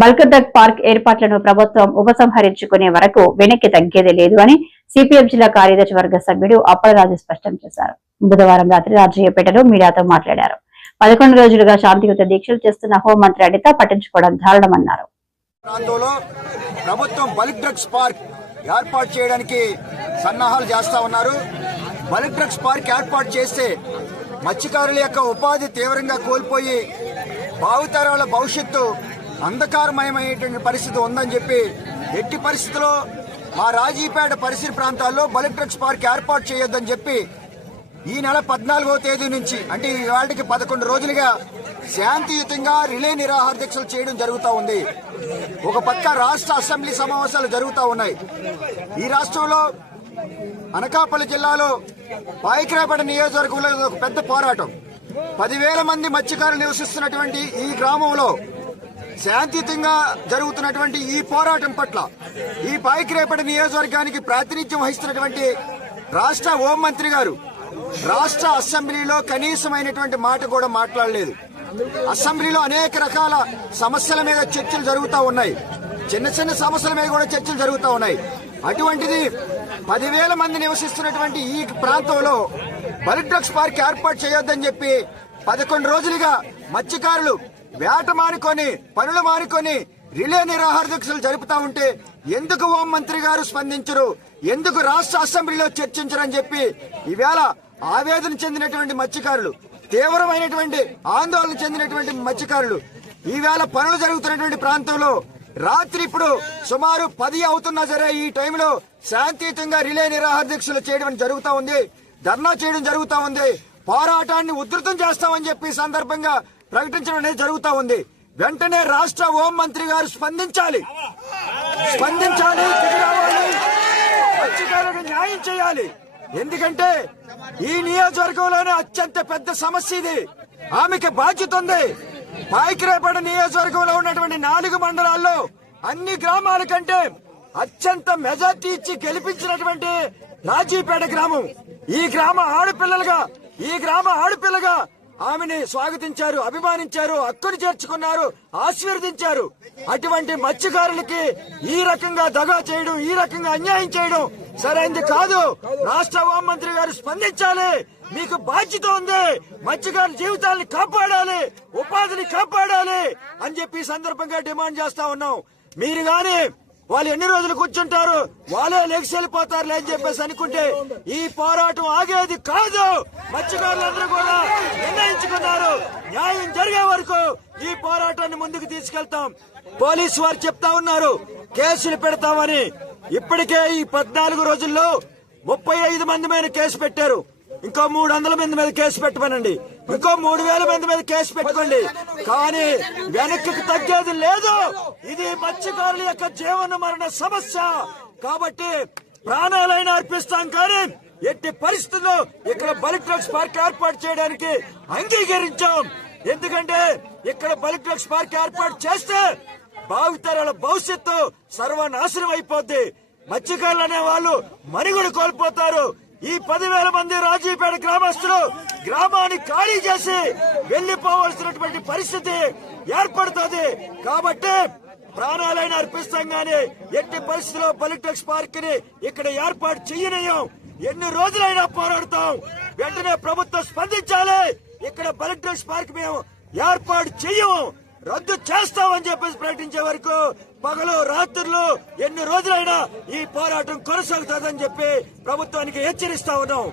Bulk drug park ఏర్పాట్లను ప్రభుత్వం ఉపసంహరించుకునే వరకు వెనక్కి తగ్గేదే లేదు అని సిపిఎం జిల్లా కార్యదర్శి వర్గ సభ్యుడు అప్పలరాజు స్పష్టం చేశారు. బుధవారం రాత్రి రాజయ్యపేటలో మీడియాతో మాట్లాడారు. 11 రోజులుగా శాంతియుత దీక్షలు చేస్తున్న హోంమంత్రి అనిత పట్టించుకోవడం దారుణమన్నారు. ప్రభుత్వం బల్క్ డ్రగ్స్ పార్క్ ఏర్పాటు చేయడానికి సన్నాహాలు చేస్తా ఉన్నారు. బల్క్ డ్రగ్స్ పార్క్ ఏర్పాటు చేస్తే మత్స్యకారుల యొక్క ఉపాధి తీవ్రంగా కోల్పోయి భావితరాల భవిష్యత్తు అంధకారమయమైనటువంటి పరిస్థితి ఉందని చెప్పి ఎట్టి పరిస్థితుల్లో మా రాజీపేట పరిసర ప్రాంతాల్లో బల్క్ డ్రగ్స్ పార్క్ ఏర్పాటు చేయొద్దని చెప్పి ఈ నెల 14వ తేదీ నుంచి అంటే ఈ వాటికి 11 రోజులుగా శాంతియుతంగా రిలే నిరాహార దీక్షలు చేయడం జరుగుతూ ఉంది. ఒక పక్క రాష్ట్ర అసెంబ్లీ సమావేశాలు జరుగుతూ ఉన్నాయి. ఈ రాష్ట్రంలో అనకాపల్లి జిల్లాలో పాయకరాపేట నియోజకవర్గంలో ఒక పెద్ద పోరాటం. 10,000 మంది మత్స్యకారులు నివసిస్తున్నటువంటి ఈ గ్రామంలో శాంతియుతంగా జరుగుతున్నటువంటి ఈ పోరాటం పట్ల ఈ పాయకరాపేట నియోజకవర్గానికి ప్రాతినిధ్యం వహిస్తున్నటువంటి రాష్ట్ర హోంమంత్రి గారు రాష్ట్ర అసెంబ్లీలో కనీసమైనటువంటి మాట కూడా మాట్లాడలేదు. అసెంబ్లీలో అనేక రకాల సమస్యల మీద చర్చలు జరుగుతూ ఉన్నాయి. చిన్న చిన్న సమస్యల మీద కూడా చర్చలు జరుగుతూ ఉన్నాయి. అటువంటిది 10,000 మంది నివసిస్తున్నటువంటి ఈ ప్రాంతంలో బల్క్ డ్రగ్స్ పార్క్ ఏర్పాటు చేయొద్దని చెప్పి 11 రోజులుగా మత్స్యకారులు వేట మానుకొని పనులు మానుకొని రిలే నిరాహార దీక్షలు జరుపుతా ఉంటే ఎందుకు హోంమంత్రి గారు స్పందించరు, ఎందుకు రాష్ట్ర అసెంబ్లీలో చర్చించరని చెప్పి ఈవేళ ఆవేదన చెందినటువంటి మత్స్యకారులు, తీవ్రమైనటువంటి ఆందోళన చెందినటువంటి మత్స్యకారులు ఈవేళ పనులు జరుగుతున్నటువంటి ప్రాంతంలో రాత్రి ఇప్పుడు సుమారు 10 అవుతున్నా సరే ఈ టైంలో శాంతియుతంగా రిలే నిరాహార దీక్షలు చేయడం జరుగుతూ ఉంది, ధర్నా చేయడం జరుగుతూ ఉంది, పోరాటాన్ని ఉధృతం చేస్తామని చెప్పి సందర్భంగా ప్రకటించడం అనేది జరుగుతూ ఉంది. వెంటనే రాష్ట్ర హోంమంత్రి గారు స్పందించాలి, మత్స్యకారులకు న్యాయం చేయాలి. ఎందుకంటే ఈ నియోజకవర్గంలోనే అత్యంత పెద్ద సమస్య ఇది. ఆమెకి బాధ్యత ఉంది. పాయకరాపేట నియోజకవర్గంలో ఉన్నటువంటి 4 మండలాల్లో అన్ని గ్రామాల కంటే అత్యంత మెజార్టీ ఇచ్చి గెలిపించినటువంటి రాజీపేట గ్రామం. ఈ గ్రామ ఆడపిల్లగా ఆమెని స్వాగతించారు, అభిమానించారు, హక్కును చేర్చుకున్నారు, ఆశీర్వదించారు. అటువంటి మత్స్యకారులకి ఈ రకంగా దగా చేయడం, ఈ రకంగా అన్యాయం చేయడం సరైనది కాదు. రాష్ట్ర హోంమంత్రి గారు స్పందించాలి. మీకు బాధ్యత ఉంది. మత్స్యకారుల జీవితాలను కాపాడాలి, ఉపాధిని కాపాడాలి అని చెప్పి సందర్భంగా డిమాండ్ చేస్తా ఉన్నాం. మీరు గాని వాళ్ళు ఎన్ని రోజులు కూర్చుంటారు, వాళ్ళే లెగ్స్ వెళ్ళిపోతారు అని చెప్పేసి అనుకుంటే ఈ పోరాటం ఆగేది కాదు. మత్స్యకారులందరూ కూడా నిర్ణయించుకున్నారు. న్యాయం జరిగే వరకు ఈ పోరాటాన్ని ముందుకు తీసుకెళ్తాం. పోలీసు వారు చెప్తా ఉన్నారు కేసులు పెడతామని. ఇప్పటికే ఈ 14 రోజుల్లో 35 మంది మీద కేసు పెట్టారు. ఇంకో 300 మంది మీద కేసు పెట్టమనండి, ఇంకో 3,000 మంది మీద కేసు పెట్టుకోండి. కానీ వెనక్కి తగ్గేది లేదు. ఇది మత్స్యకారుల యొక్క జీవన మరణ సమస్య. కాబట్టి ప్రాణాలైనా అర్పిస్తాం, కానీ ఎట్టి పరిస్థితుల్లో ఇక్కడ బల్క్ డ్రగ్స్ పార్క్ ఏర్పాటు చేయడానికి అంగీకరించాం. ఎందుకంటే ఇక్కడ బల్క్ డ్రగ్స్ పార్క్ ఏర్పాటు చేస్తే భావితరాల భవిష్యత్తు సర్వనాశనం అయిపోద్ది. మత్స్యకారులు అనే వాళ్ళు మనుగడ కోల్పోతారు. ఈ 10,000 మంది రాజీపేట గ్రామస్తులు గ్రామాన్ని ఖాళీ చేసి వెళ్లిపోవలసినటువంటి పరిస్థితి ఏర్పడుతుంది. కాబట్టి ప్రాణాలైనా అర్పిస్తాం, గానీ ఎట్టి పరిస్థితుల్లో బల్క్ డ్రగ్స్ పార్క్ ని ఇక్కడ ఏర్పాటు చేయనీయం. ఎన్ని రోజులైనా పోరాడతాం. వెంటనే ప్రభుత్వం స్పందించాలి. ఇక్కడ బల్క్ డ్రగ్స్ పార్క్ మేము ఏర్పాటు చెయ్యము, రద్దు చేస్తామని చెప్పేసి ప్రకటించే వరకు పగలు రాత్రులు ఎన్ని రోజులైనా ఈ పోరాటం కొనసాగుతుందని చెప్పి ప్రభుత్వానికి హెచ్చరిస్తా ఉన్నాం.